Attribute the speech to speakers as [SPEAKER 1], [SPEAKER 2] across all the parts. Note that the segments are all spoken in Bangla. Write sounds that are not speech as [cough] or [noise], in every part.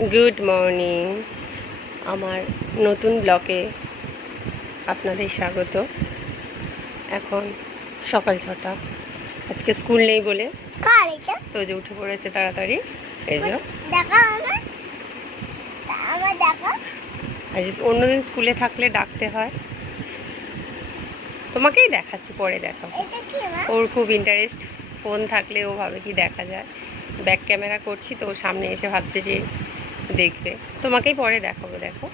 [SPEAKER 1] গুড মর্নিং আমার নতুন ব্লকে আপনাদের স্বাগত। এখন সকাল ছটা। আজকে স্কুল নেই বলে তো যে উঠে পড়েছে তাড়াতাড়ি এই যে।
[SPEAKER 2] দেখা
[SPEAKER 1] অন্যদিন স্কুলে থাকলে ডাকতে হয়। তোমাকেই দেখাচ্ছি পরে দেখাবো।
[SPEAKER 2] মা?
[SPEAKER 1] ওর খুব ইন্টারেস্ট ফোন থাকলে ও ভাবে কি দেখা যায়। ব্যাক ক্যামেরা করছি তো সামনে এসে ভাবছে যে দেখবে। তোমাকেই পরে দেখাবো দেখো।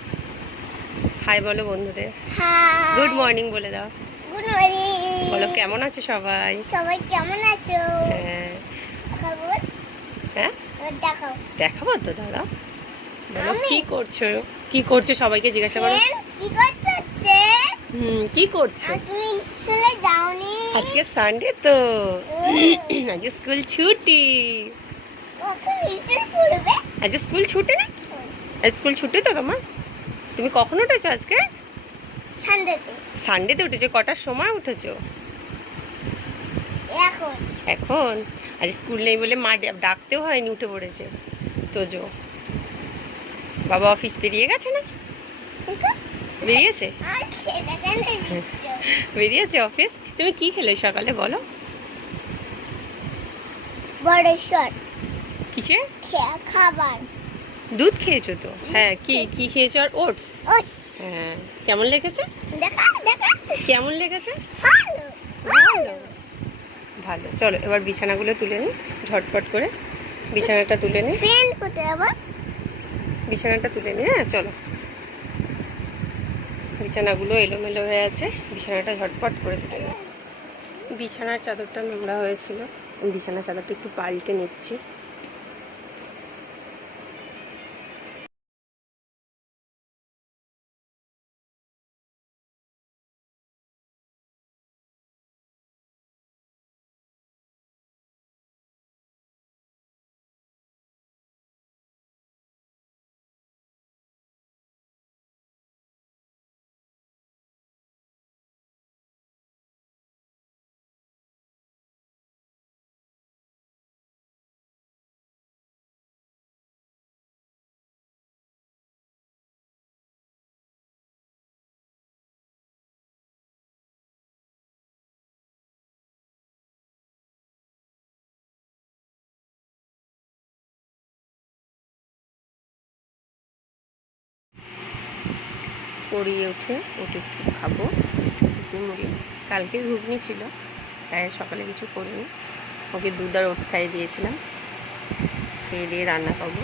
[SPEAKER 1] হাই বলো বন্ধুদের।
[SPEAKER 2] হ্যাঁ
[SPEAKER 1] গুড মর্নিং বলে দাও।
[SPEAKER 2] গুড মর্নিং
[SPEAKER 1] বলো কেমন আছো সবাই?
[SPEAKER 2] সবাই কেমন আছো?
[SPEAKER 1] হ্যাঁ। হ্যাঁ?
[SPEAKER 2] দেখাও।
[SPEAKER 1] দেখাবো তো দাদা। বলো? কি করছ? কি করছ সবাইকে জিজ্ঞাসা করো।
[SPEAKER 2] কি করছ
[SPEAKER 1] হুম কি করছ?
[SPEAKER 2] তুমি স্কুলে যাওনি?
[SPEAKER 1] আজকে সানডে তো। [clears throat] আজকে স্কুল ছুটি।
[SPEAKER 2] কখন স্কুল পড়বে?
[SPEAKER 1] আজকে স্কুল ছুটি না? স্কুল ছুটি তো তোমার? তুমি কখন উঠেছো আজকে?
[SPEAKER 2] সানডেতে
[SPEAKER 1] সানডেতে উঠেছো। কটার সময় উঠেছো?
[SPEAKER 2] এখন।
[SPEAKER 1] এখন? আজ স্কুল নেই বলে মা ডাকতেও হয়নি উঠে পড়েছে। তোজো বাবা অফিস বেরিয়ে গেছে না বেরিয়েছে? [laughs] বেরিয়েছে অফিস? তুমি কি খেলে সকালে বলো?
[SPEAKER 2] বড়েশ্বর
[SPEAKER 1] কিসে
[SPEAKER 2] খাবার।
[SPEAKER 1] দুধ খেয়েছো তো? হ্যাঁ কি কি খেয়েছো আর ওটস? হ্যাঁ কেমন লেগেছে? কেমন লেগেছে?
[SPEAKER 2] ভালো
[SPEAKER 1] চলো এবার বিছানাগুলো তুলে নিই ঝটপট করে। বিছানাটা তুলে নিই বিছানাটা তুলে নিই হ্যাঁ চলো। বিছানাগুলো এলোমেলো হয়ে আছে বিছানাটা ঝটপট করে তুলে নিই বিছানার চাদরটা নোংরা হয়েছিল বিছানার চাদরটা একটু পাল্টে নিচ্ছি। পড়িয়ে উঠে ওটি একটু খাব। মুড়ি। কালকে ঘুগনি ছিল, তাই সকালে কিছু করিনি। ওকে দুধ আর ওটস খাইয়ে দিয়েছিলাম। খেয়ে দিয়ে রান্না করব।